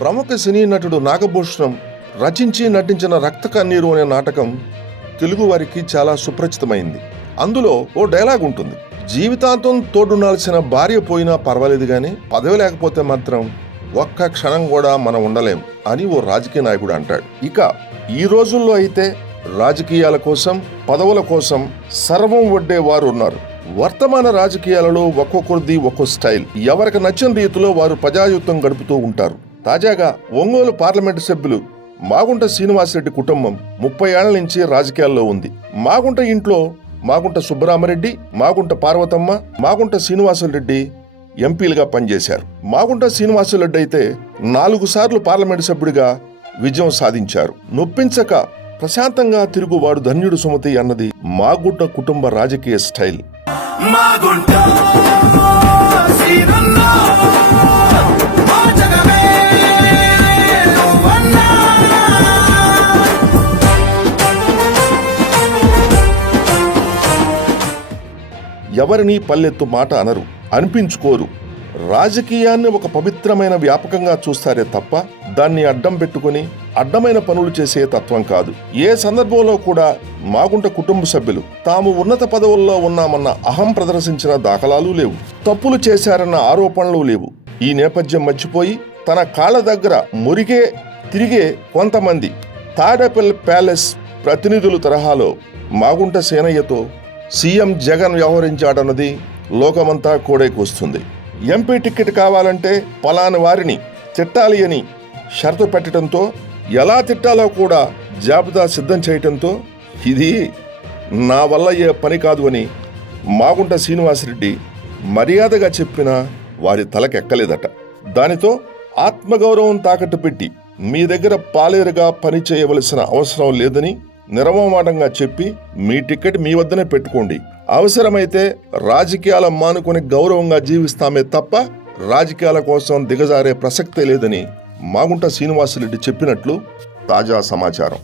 ప్రముఖ సినీ నటుడు నాగభూషణం రచించి నటించిన రక్త కన్నీరు అనే నాటకం తెలుగు వారికి చాలా సుపరిచితమైంది. అందులో ఓ డైలాగ్ ఉంటుంది. జీవితాంతం తోడుండాల్సిన భార్య పోయినా పర్వాలేదు కానీ పదవి లేకపోతే మాత్రం ఒక్క క్షణం కూడా మనం ఉండలేం అని ఓ రాజకీయ నాయకుడు అంటాడు. ఇక ఈ రోజుల్లో అయితే రాజకీయాల కోసం పదవుల కోసం సర్వం వడ్డే వారు ఉన్నారు. వర్తమాన రాజకీయాలలో ఒక్కొక్కరిది ఒక్కో స్టైల్. ఎవరికి నచ్చిన రీతిలో వారు ప్రజాయుద్ధం గడుపుతూ ఉంటారు. తాజాగా ఒంగోలు పార్లమెంటు సభ్యులు మాగుంట శ్రీనివాసరెడ్డి కుటుంబం ముప్పై ఏళ్ళ నుంచి రాజకీయాల్లో ఉంది. మాగుంట ఇంట్లో మాగుంట సుబ్బరామరెడ్డి మాగుంట పార్వతమ్మ మాగుంట శ్రీనివాసరెడ్డి ఎంపీలుగా పనిచేశారు. మాగుంట శ్రీనివాసరెడ్డి అయితే నాలుగు సార్లు పార్లమెంటు సభ్యుడిగా విజయం సాధించారు. నొప్పించక ప్రశాంతంగా తిరుగువాడు ధన్యుడు సుమతి అన్నది మాగుంట కుటుంబ రాజకీయ స్టైల్. మాగుంట ఎవరినీ పల్లెత్తు మాట అనరు అనిపించుకోరు. రాజకీయాన్ని ఒక పవిత్రమైన వ్యాపకంగా చూస్తారే తప్ప దాన్ని అడ్డం పెట్టుకుని అడ్డమైన పనులు చేసే తత్వం కాదు. ఏ సందర్భంలో కూడా మాగుంట కుటుంబ సభ్యులు తాము ఉన్నత పదవుల్లో ఉన్నామన్న అహం ప్రదర్శించిన దాఖలాలు లేవు. తప్పులు చేశారన్న ఆరోపణలు లేవు. ఈ నేపథ్యం మర్చిపోయి తన కాళ్ళ దగ్గర మురిగే తిరిగే కొంతమంది తాడేపల్లి ప్యాలెస్ ప్రతినిధులు తరహాలో మాగుంట సేనయ్యతో సీఎం జగన్ వ్యవహరించాడన్నది లోకమంతా కోడైకొస్తుంది ఎంపీ టికెట్ కావాలంటే పలాని వారిని తిట్టాలి అని షరతు పెట్టడంతో ఎలా తిట్టాలో కూడా జాబితా సిద్ధం చేయటంతో ఇది నా వల్ల అయ్యే పని కాదు అని మాగుంట శ్రీనివాసరెడ్డి మర్యాదగా చెప్పినా వారి తలకెక్కలేదట. దానితో ఆత్మగౌరవం తాకట్టు పెట్టి మీ దగ్గర పాలేరుగా పని చేయవలసిన అవసరం లేదని నిర్మమాటంగా చెప్పి మీ టికెట్ మీ వద్దనే పెట్టుకోండి. అవసరమైతే రాజకీయాల మానుకొని గౌరవంగా జీవిస్తామే తప్ప రాజకీయాల కోసం దిగజారే ప్రసక్తే లేదని మాగుంట శ్రీనివాసరెడ్డి చెప్పినట్లు తాజా సమాచారం.